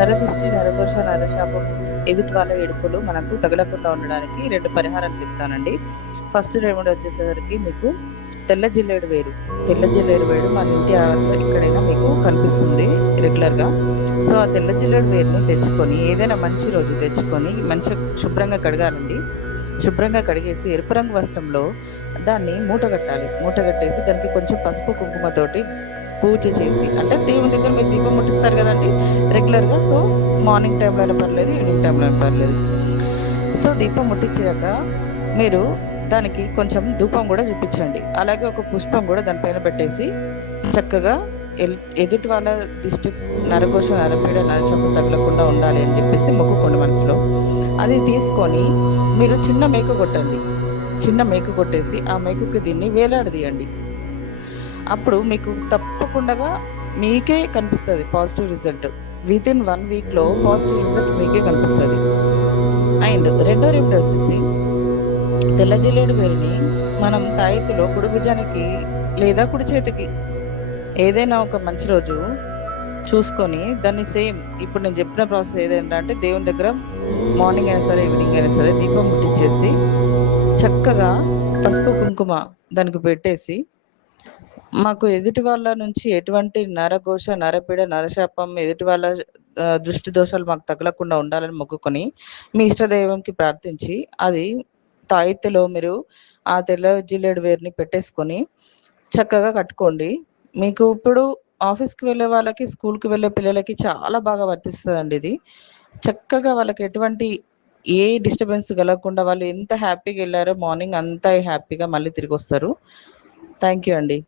నరదిష్టి, నరఘోష, నరశాపం, ఎదుటి వాళ్ళ ఏడుపులు మనకు తగలకుండా ఉండడానికి 2 పరిహారాలు చెప్తానండి. ఫస్ట్ రెమెడీ వచ్చేసరికి మీకు తెల్ల జిల్లేడు వేరు. తెల్ల జిల్లేడు వేరు మన ఇంటి ఆవరణలో ఎక్కడైనా మీకు కనిపిస్తుంది రెగ్యులర్‌గా. సో, ఆ తెల్ల జిల్లేడు వేరుని తెచ్చుకొని ఏదైనా మంచి రోజు తెచ్చుకొని మంచిగా శుభ్రంగా కడగాలండి. శుభ్రంగా కడిగేసి ఎరుపు రంగు వస్త్రంలో దాన్ని మూటగట్టాలి. మూటగట్టేసి దానికి కొంచెం పసుపు, కుంకుమతోటి పూజ చేసి అంటే దేవుని దగ్గర మీరు దీపం ముట్టిస్తారు కదండీ రెగ్యులర్‌గా. సో, మార్నింగ్ టైమ్‌లో అయినా పర్లేదు, ఈవినింగ్ టైమ్‌లో అయినా పర్లేదు. సో, దీపం ముట్టించాక మీరు దానికి కొంచెం ధూపం గూడా చూపించండి. అలాగే ఒక పుష్పం గూడా దానిపైన పెట్టేసి చక్కగా ఎదుటి వాళ్ళ దిష్టి, నరఘోష, నరపీడ, నరశాపం తగలకుండా ఉండాలి అని చెప్పేసి మొక్కుకోండి మనసులో. అది తీసుకొని మీరు చిన్న మేకు కొట్టండి. చిన్న మేకు కొట్టేసి ఆ మేకుకి దీన్ని వేలాడదీయండి. అప్పుడు మీకు తప్పకుండగా మీకే కనిపిస్తది పాజిటివ్ రిజల్ట్. వితిన్ 1 వీక్‌లో పాజిటివ్ రిజల్ట్ మీకే కనిపిస్తది. అండ్ రెండో రెమెడీ వచ్చేసి తెల్ల జిల్లేడు వేరుని మనం తాయెత్తులో కుడి భుజానికి లేదా కుడి చేతికి ఏదైనా ఒక మంచి రోజు చూసుకొని దాన్ని సేమ్ ఇప్పుడు నేను చెప్పిన ప్రాసెస్ ఏదేంటంటే దేవుని దగ్గర మార్నింగ్ అయినా సరే, ఈవినింగ్ అయినా సరే దీపం ముట్టించేసి చక్కగా పసుపు, కుంకుమ దానికి పెట్టేసి మాకు ఎదుటి వాళ్ళ నుంచి ఎటువంటి నరఘోష, నరపీడ, నరశాపం, ఎదుటి వాళ్ళ దృష్టి దోషాలు మాకు తగలకుండా ఉండాలని మొక్కుకొని, మీ ఇష్టదైవంకి ప్రార్థించి, అది తాయెత్తులో మీరు ఆ తెల్ల జిల్లేడు వేరుని పెట్టేసుకొని, చక్కగా కట్టుకోండి. మీకు ఇప్పుడు ఆఫీస్‌కి వెళ్ళే వాళ్ళకి, స్కూల్‌కి వెళ్ళే పిల్లలకి చాలా బాగా వర్తిస్తదండి ఇది. చక్కగా వాళ్ళకి ఎటువంటి ఏ డిస్టర్బెన్స్ కలగకుండా వాళ్ళు ఎంత హ్యాపీగా ఎళ్లారో మార్నింగ్ అంతా హ్యాపీగా మళ్ళీ తిరిగొస్తారు. థాంక్ యూ అండి.